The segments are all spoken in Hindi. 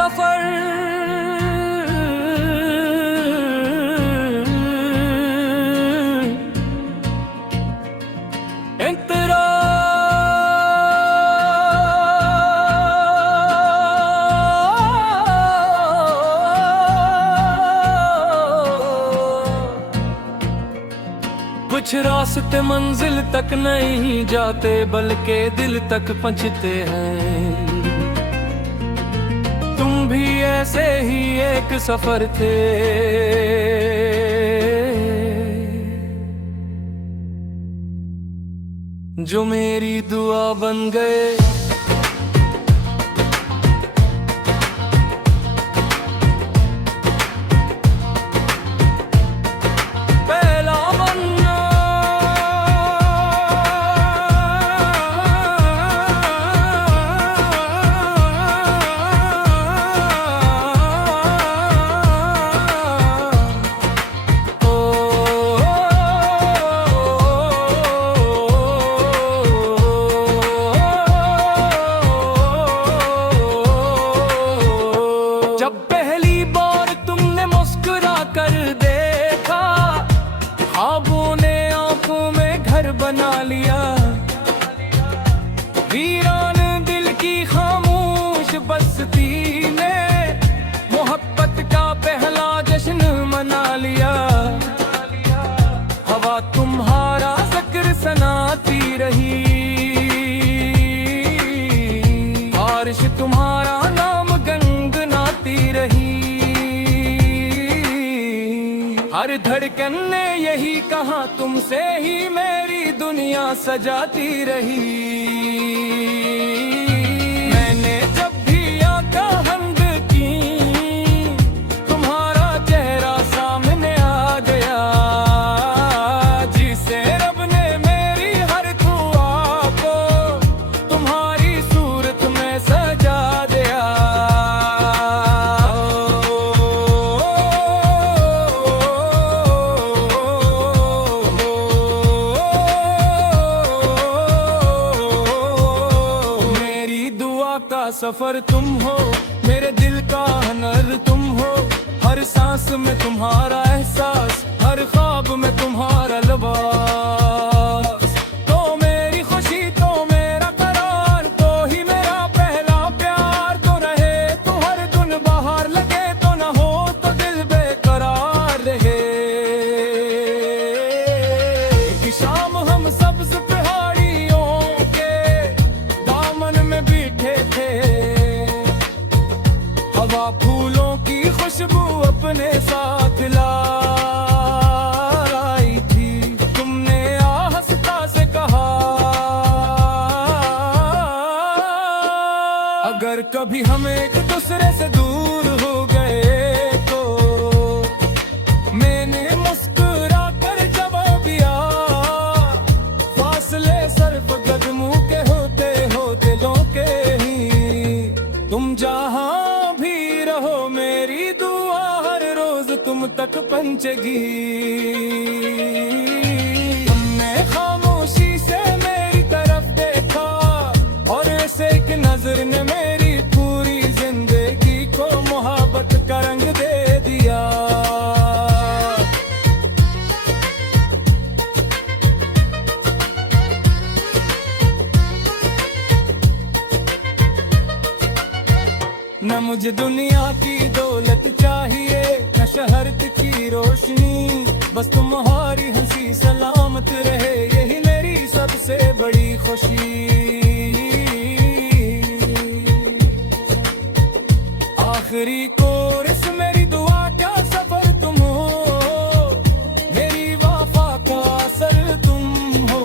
सफर तेरा कुछ रास्ते मंजिल तक नहीं जाते बल्कि दिल तक पहुंचते हैं। तुम भी ऐसे ही एक सफर थे, जो मेरी दुआ बन गए। बना लिया वीरान दिल की खामोश बस्ती में, मोहब्बत का पहला जश्न मना लिया। हवा तुम्हारा जिक्र सुनाती रही, बारिश तुम्हारा नाम गुनगुनाती रही। हर धड़कन ने यही कहा तुमसे ही मेरी दुनिया सजाती रही। मैंने जब भी आंखें बंद की तुम्हारा चेहरा सामने आ गया, जिसे रब ने मेरी हर दुआ को तुम्हारी सूरत में सजा दिया। का सफर तुम हो, मेरे दिल का हुनर तुम हो। हर सांस में तुम्हारा एहसास, हर ख्वाब में तुम्हारा लिबास। तो मेरी खुशी तो मेरा करार, तो ही मेरा पहला प्यार। तो रहे तो हर दिन बाहर लगे, तो न हो तो दिल बेकरार रहे। एक शाम हम सब्ज पहाड़ियों के दामन में बैठे थे, हवा फूलों की खुशबू अपने साथ लाई थी। तुमने आहिस्ता से कहा, अगर कभी हम एक दूसरे से दूर हो गए तो। मैंने मुस्कुरा कर जवाब दिया, फासले सिर्फ कदमों के होते हो दिलों के ही। तुम जहां मेरी दुआ हर रोज तुम तक पहुंचेगी। तुमने खामोशी से मेरी तरफ देखा, और ऐसे एक नजर ने मेरी पूरी जिंदगी को मोहब्बत का रंग दे दिया। न मुझे दुनिया की दौलत चाहिए, न शहरत की रोशनी, बस तुम्हारी हंसी सलामत रहे, यही मेरी सबसे बड़ी खुशी। आखिरी कोरस मेरी दुआ का सफर तुम हो, मेरी वफा का असर तुम हो।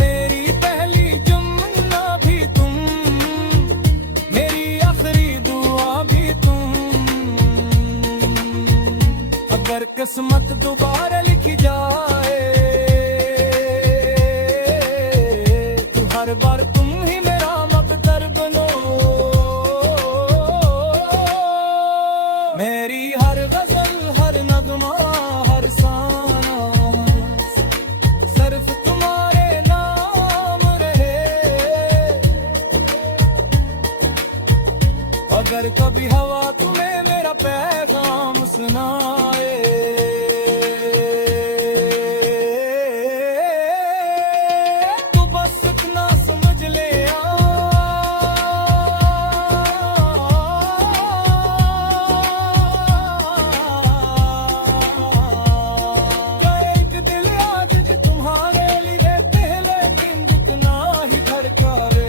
मेरी पहली जुम्मना भी तुम, मेरी आखिरी दुआ भी तुम। अगर किस्मत दोबारा लिखी जाए तो हर बार तुम ही मेरा मकदर बनो। मेरी हर गजल, हर नगमा, हर सांस सिर्फ तुम्हारे नाम रहे। अगर कभी हवा तुम्हें मेरा पैगाम सुनाए, तो बस इतना समझ ले एक दिल आज तुम्हारे लिए पहले दिन जितना ही धड़का रे।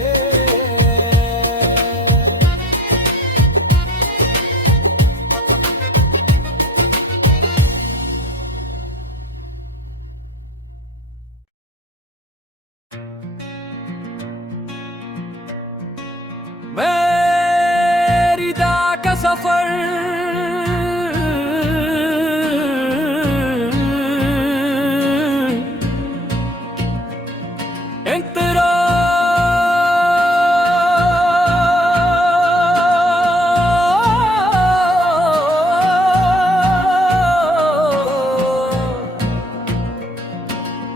मेरी दा का सफर इंतरा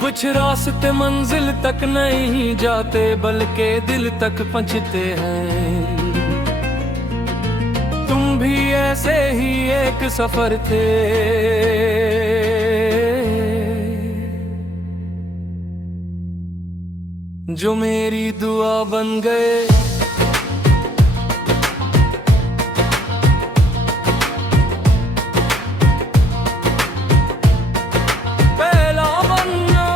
कुछ रास्ते मंजिल तक नहीं जाते बल्कि दिल तक पहुंचते हैं। तुम भी ऐसे ही एक सफर थे, जो मेरी दुआ बन गए। पहला बनना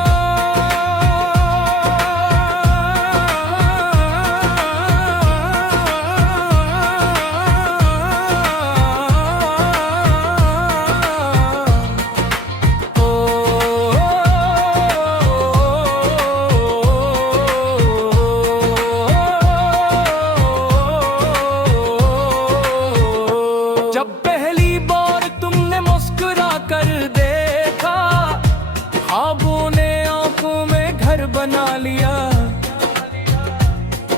जब पहली बार तुमने मुस्कुरा कर देखा, ख्वाबों ने आंखों में घर बना लिया।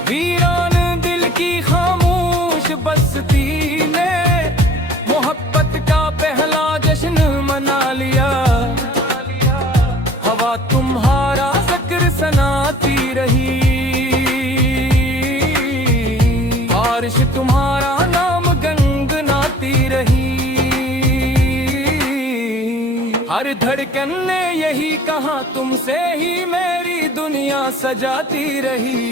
वीरान दिल की खामोश बस्ती ने मोहब्बत का पहला जश्न मना लिया। हवा तुम्हारा जिक्र सुनाती रही, बारिश तुम्हारा नाम गनगनाती रही। हर धड़कन ने यही कहा तुमसे ही मेरी दुनिया सजाती रही।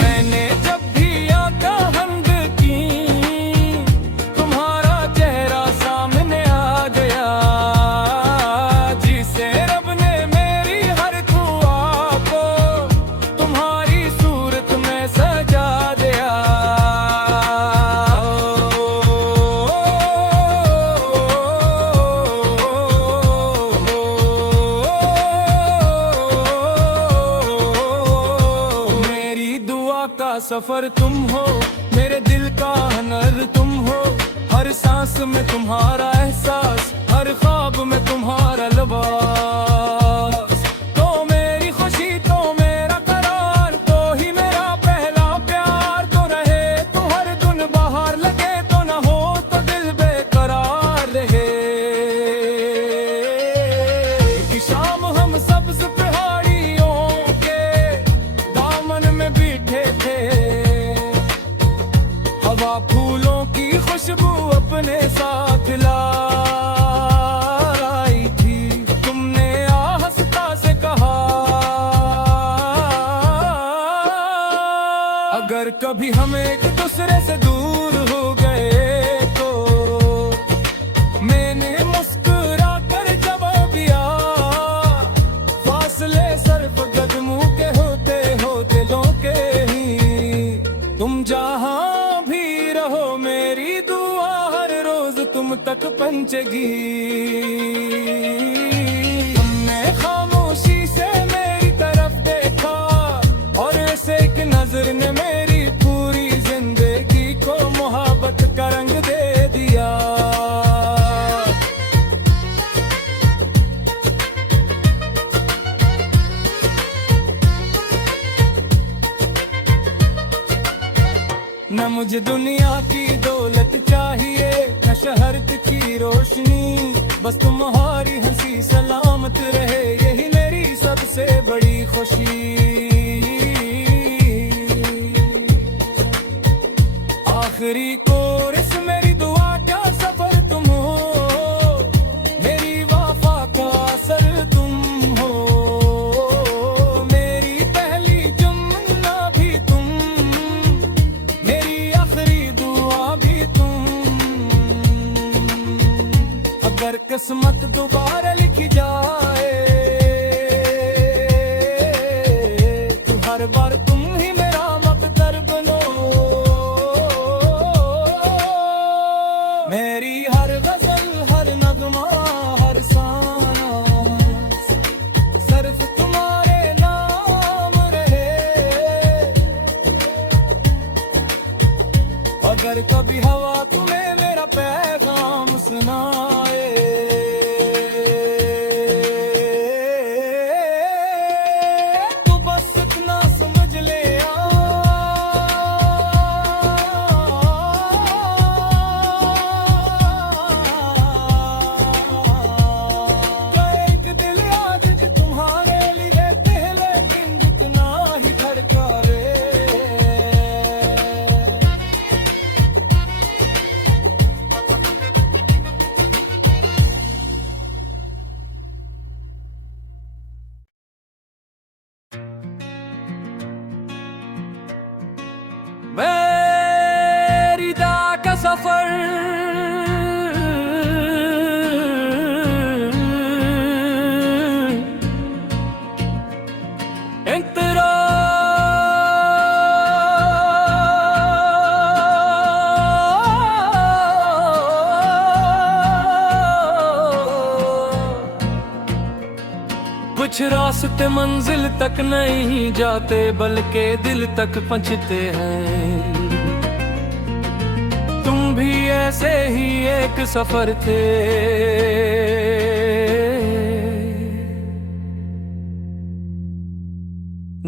मैंने जब भी आका हमद की, तुम्हारा चेहरा सामने आ गया। जिसे रब ने मेरी हर दुआ को तुम्हारी सूरत में सजा दिया। मेरी दुआ का सफर तुम हो, मेरे दिल का हुनर तुम हो। हर सांस में तुम्हारा एहसास, हर ख्वाब में तुम्हारा लिबास। तो मेरी खुशी तो मेरा करार, तो ही मेरा पहला प्यार। तो रहे तो हर दिन बाहर लगे, तो न हो तो दिल बेकरार रहे। कि शाम हम सब्ज पहाड़ियों के दामन में बैठे थे, हवा फूलों की खुशबू अपने साथ लाई थी। तुमने आहिस्ता से कहा, अगर कभी हम एक दूसरे से दूर हो गए तो। मैंने मुस्कुरा कर जवाब दिया, फासले सिर्फ कदमों के होते हो दिलों के ही। तुम जहां भी रहो मेरी दुआ हर रोज तुम तक पहुंचेगी। तुमने खामोशी से मेरी तरफ देखा, और ऐसे एक नजर ने मेरी पूरी जिंदगी को मोहब्बत का रंग दे दिया। न मुझे दुनिया की दौलत चाहिए, न शहरत की रोशनी। बस तुम्हारी हंसी सलामत रहे, यही मेरी सबसे बड़ी खुशी। आखिरी कोरस मेरी दुआ क्या सफर तुम हो, मेरी वफा का असर तुम हो, मेरी पहली जुम्मना भी तुम, मेरी आखिरी दुआ भी तुम। अगर किस्मत दोबारा लिखी जाए तो हर बार तुम ही मेरा मकदर बनो, मेरी हर गजल हर नगमा हर सांस सिर्फ तुम्हारे नाम रहे। अगर कभी हवा तुम्हें मेरा पैगाम सुनाए तो बस इतना समझ ले एक दिल आज तुम्हारे लिए पहले दिन जितना ही धड़का रे। मेरिदा का सफर कुछ रास्ते मंजिल तक नहीं जाते बल्कि दिल तक पहुंचते हैं। तुम भी ऐसे ही एक सफर थे,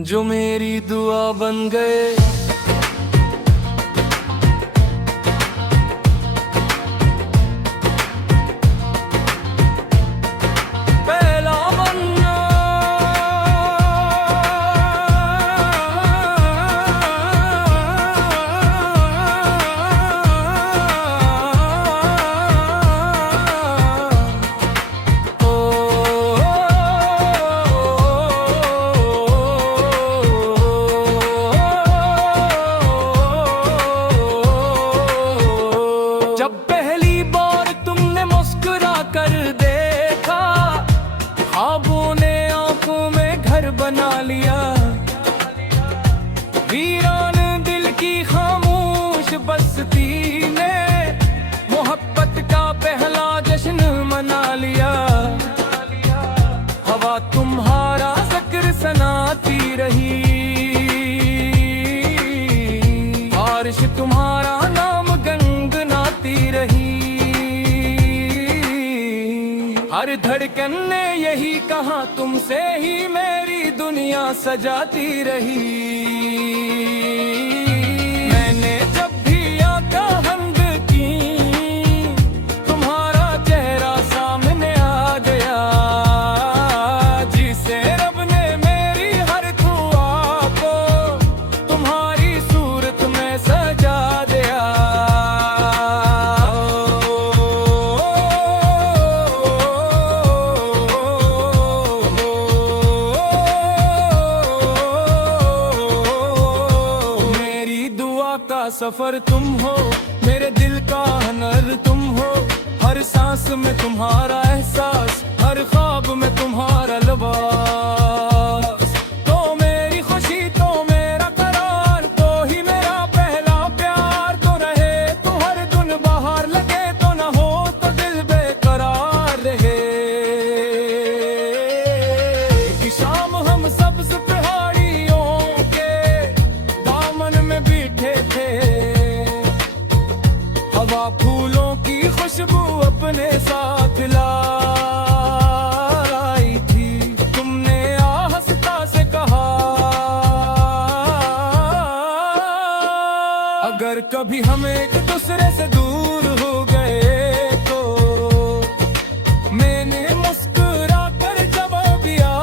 जो मेरी दुआ बन गए। जब पहली बार तुमने मुस्कुरा कर देखा, ख्वाबों ने आंखों में घर बना लिया। वीरान दिल की खामोश बस्ती ने मोहब्बत का पहला जश्न मना लिया। हवा तुम्हारा जिक्र सुनाती रही, बारिश तुम्हारा नाम गनगनाती रही। हर धड़कन ने यही कहा तुमसे ही मेरी दुनिया सजाती रही। मैंने जब भी आका हमद की तुम्हारा चेहरा सामने आ गया, जिसे रब ने मेरी हर दुआ को तुम्हारी सूरत में सजा दिया। मेरी दुआ का सफर तुम हो, मेरे दिल का हुनर तुम हो, हर सांस में तुम्हारा एहसास, हर ख्वाब में तुम्हारा लिबास। तो मेरी खुशी तो मेरा करार, तो ही मेरा पहला प्यार। तो रहे तो हर दिन बाहर, लगे तो न हो तो दिल बेकरार रहे। एक शाम हम सब्ज पहाड़ियों के दामन में बैठे थे, हवा फूलों की खुशबू अपने साथ लाई थी। तुमने आहिस्ता से कहा, अगर कभी हम एक दूसरे से दूर हो गए तो। मैंने मुस्कुरा कर जवाब दिया,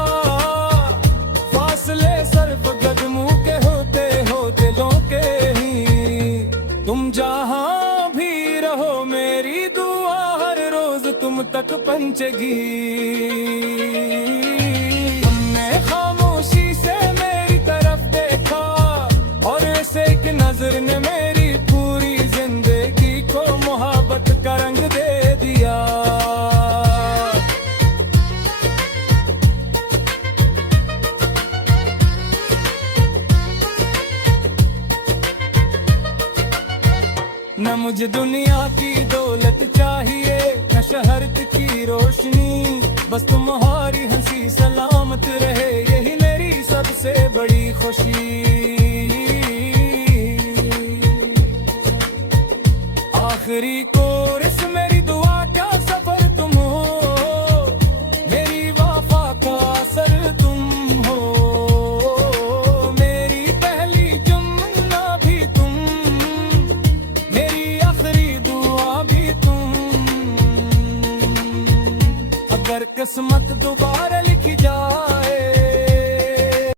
फासले सिर्फ कदमों के होते हो दिलों के ही। तुम जहाँ तक पंचेगी। तुमने खामोशी से मेरी तरफ देखा और ऐसे एक नजर ने मेरी पूरी जिंदगी को मोहब्बत का रंग दे दिया। न मुझे दुनिया की दौलत चाहिए, न शहरत की रोशनी, बस तुम्हारी हंसी सलामत रहे, यही मेरी सबसे बड़ी खुशी। आखिरी कोरस मेरी दुआ का सफर तुम हो, मेरी वफा का असर तुम हो, मेरी पहली जुम्मना भी तुम, मेरी आखिरी दुआ भी तुम। अगर किस्मत दोबारा लिखी जाए